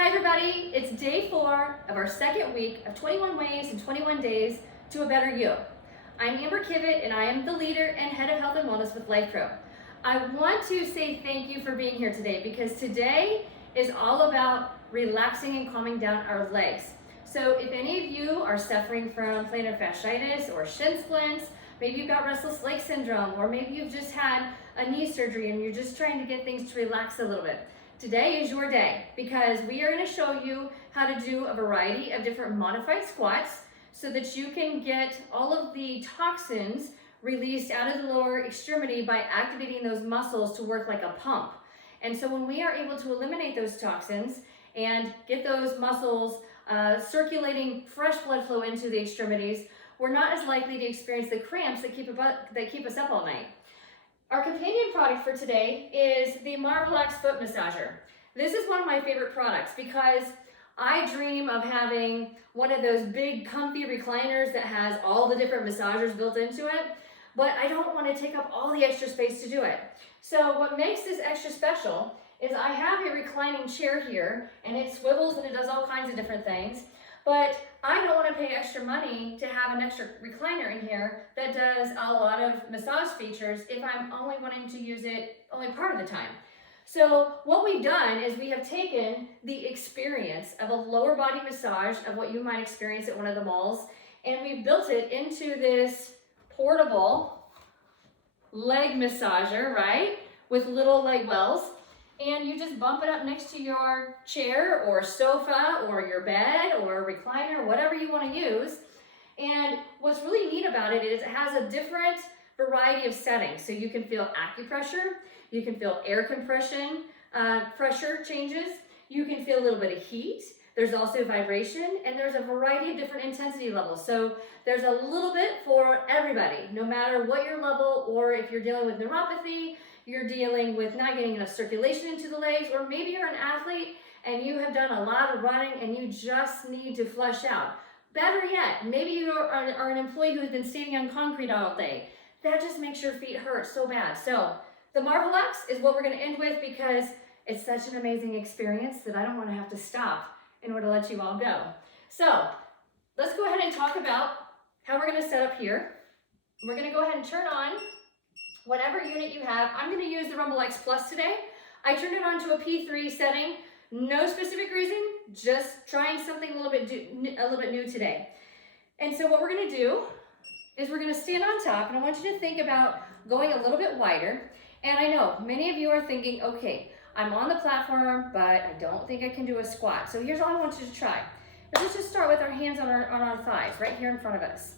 Hi everybody, it's day 4 of our second week of 21 ways and 21 days to a better you. I'm Amber Kivett and I am the leader and head of health and wellness with Life Pro. I want to say thank you for being here today because today is all about relaxing and calming down our legs. So if any of you are suffering from plantar fasciitis or shin splints, maybe you've got restless leg syndrome, or maybe you've just had a knee surgery and you're just trying to get things to relax a little bit. Today is your day because we are going to show you how to do a variety of different modified squats so that you can get all of the toxins released out of the lower extremity by activating those muscles to work like a pump. And so when we are able to eliminate those toxins and get those muscles circulating fresh blood flow into the extremities, we're not as likely to experience the cramps that keep us up all night. Our companion product for today is the Marvelax Foot Massager. This is one of my favorite products because I dream of having one of those big comfy recliners that has all the different massagers built into it, but I don't want to take up all the extra space to do it. So what makes this extra special is I have a reclining chair here and it swivels and it does all kinds of different things, but I don't want to pay extra money to have an extra recliner in here that does a lot of massage features if I'm only wanting to use it only part of the time. So what we've done is we have taken the experience of a lower body massage of what you might experience at one of the malls, and we've built it into this portable leg massager, right? With little leg wells. And you just bump it up next to your chair or sofa or your bed or recliner, whatever you want to use. And what's really neat about it is it has a different variety of settings. So you can feel acupressure, you can feel air compression, pressure changes, you can feel a little bit of heat. There's also vibration, and there's a variety of different intensity levels. So there's a little bit for everybody, no matter what your level, or if you're dealing with neuropathy, you're dealing with not getting enough circulation into the legs, or maybe you're an athlete and you have done a lot of running and you just need to flush out. Better yet, maybe you are an employee who has been standing on concrete all day. That just makes your feet hurt so bad. So the Marvelax is what we're going to end with because it's such an amazing experience that I don't want to have to stop in order to let you all go. So let's go ahead and talk about how we're going to set up here. We're going to go ahead and turn on whatever unit you have. I'm going to use the Rumble X Plus today. I turned it on to a P3 setting. No specific reason, just trying something a little bit new today. And so what we're going to do is we're going to stand on top, and I want you to think about going a little bit wider. And I know many of you are thinking, okay, I'm on the platform, but I don't think I can do a squat. So here's all I want you to try. Let's just start with our hands on our thighs right here in front of us.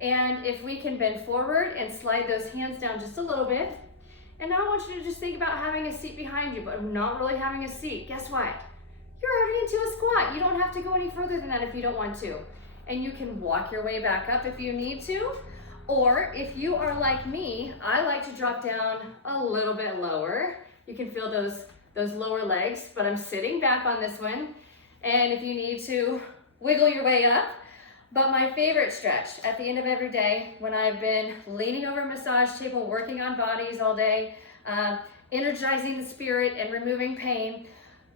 And if we can bend forward and slide those hands down just a little bit. And now I want you to just think about having a seat behind you, but not really having a seat. Guess what? You're already into a squat. You don't have to go any further than that if you don't want to. And you can walk your way back up if you need to. Or if you are like me, I like to drop down a little bit lower. You can feel those lower legs, but I'm sitting back on this one. And if you need to, wiggle your way up. But my favorite stretch at the end of every day, when I've been leaning over a massage table, working on bodies all day, energizing the spirit and removing pain,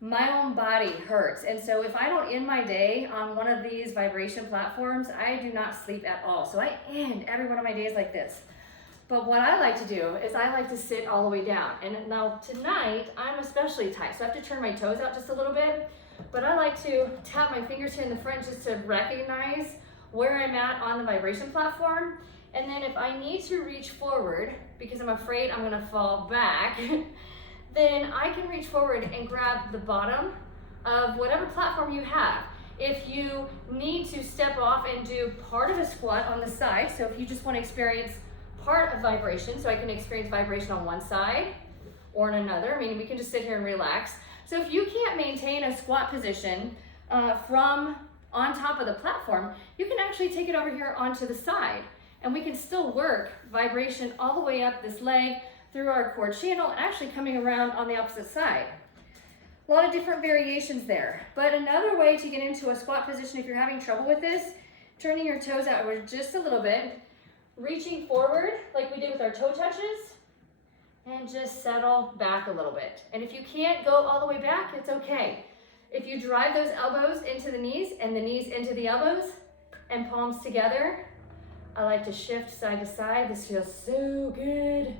my own body hurts. And so if I don't end my day on one of these vibration platforms, I do not sleep at all. So I end every one of my days like this. But what I like to do is I like to sit all the way down. And now tonight, I'm especially tight, so I have to turn my toes out just a little bit. But I like to tap my fingers here in the front just to recognize where I'm at on the vibration platform. And then if I need to reach forward, because I'm afraid I'm gonna fall back, then I can reach forward and grab the bottom of whatever platform you have. If you need to step off and do part of a squat on the side, so if you just wanna experience part of vibration, so I can experience vibration on one side or in another, I mean, we can just sit here and relax. So if you can't maintain a squat position from on top of the platform, you can actually take it over here onto the side, and we can still work vibration all the way up this leg through our core channel and actually coming around on the opposite side. A lot of different variations there. But another way to get into a squat position if you're having trouble with this, turning your toes outward just a little bit, reaching forward like we did with our toe touches, and just settle back a little bit. And if you can't go all the way back, it's okay. If you drive those elbows into the knees and the knees into the elbows and palms together, I like to shift side to side. This feels so good.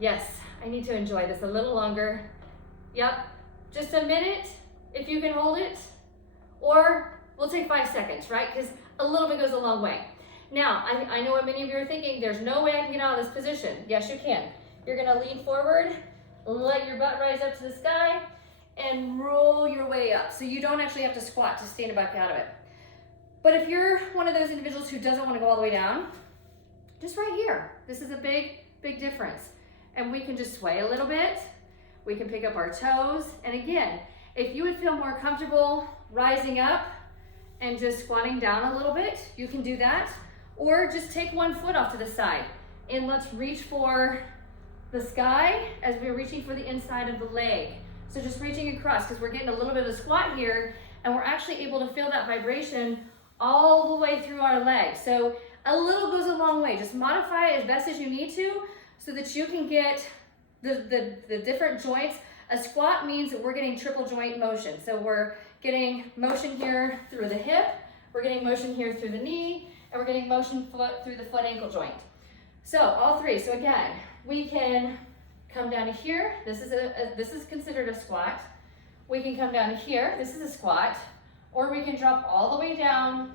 Yes, I need to enjoy this a little longer. Yep, just a minute if you can hold it, or we'll take 5 seconds, right? Because a little bit goes a long way. Now, I know what many of you are thinking, there's no way I can get out of this position. Yes, you can. You're gonna lean forward, let your butt rise up to the sky, and roll your way up. So you don't actually have to squat to stand back out of it. But if you're one of those individuals who doesn't want to go all the way down, just right here. This is a big, big difference. And we can just sway a little bit. We can pick up our toes. And again, if you would feel more comfortable rising up and just squatting down a little bit, you can do that. Or just take one foot off to the side. And let's reach for the sky as we're reaching for the inside of the leg. So just reaching across, because we're getting a little bit of a squat here, and we're actually able to feel that vibration all the way through our legs. So a little goes a long way. Just modify it as best as you need to so that you can get the different joints. A squat means that we're getting triple joint motion. So we're getting motion here through the hip, we're getting motion here through the knee, and we're getting motion through the foot ankle joint. So all three. So again, we can come down to here. This is considered a squat. We can come down to here. This is a squat. Or we can drop all the way down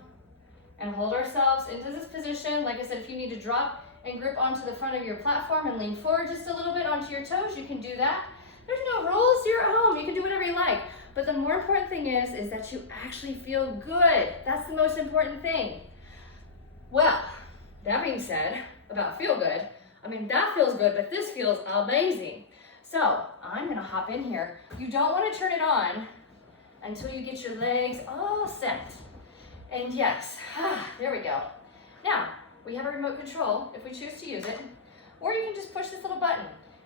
and hold ourselves into this position. Like I said, if you need to drop and grip onto the front of your platform and lean forward just a little bit onto your toes, you can do that. There's no rules. You're at home. You can do whatever you like. But the more important thing is that you actually feel good. That's the most important thing. Well, that being said, about feel good, I mean, that feels good, but this feels amazing. So I'm gonna hop in here. You don't wanna turn it on until you get your legs all set. And yes, there we go. Now, we have a remote control if we choose to use it, or you can just push this little button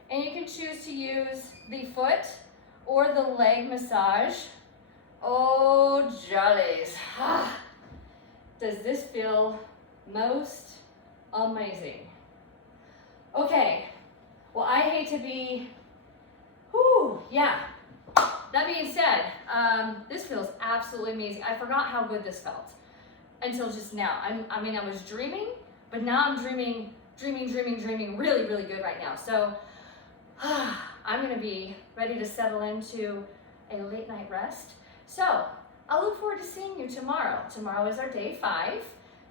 and you can choose to use the foot or the leg massage. Oh, jollies. Does this feel most amazing? Okay, well, I hate to be, yeah. That being said, this feels absolutely amazing. I forgot how good this felt until just now. I mean, I was dreaming, but now I'm dreaming really, really good right now. So I'm gonna be ready to settle into a late night rest. So I'll look forward to seeing you tomorrow. Tomorrow is our day 5.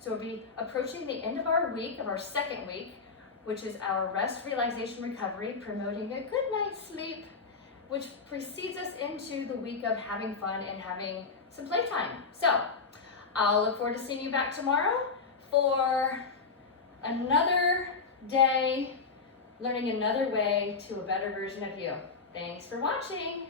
So we'll be approaching the end of our week, of our second week, which is our rest, relaxation, recovery, promoting a good night's sleep, which precedes us into the week of having fun and having some playtime. So I'll look forward to seeing you back tomorrow for another day, learning another way to a better version of you. Thanks for watching.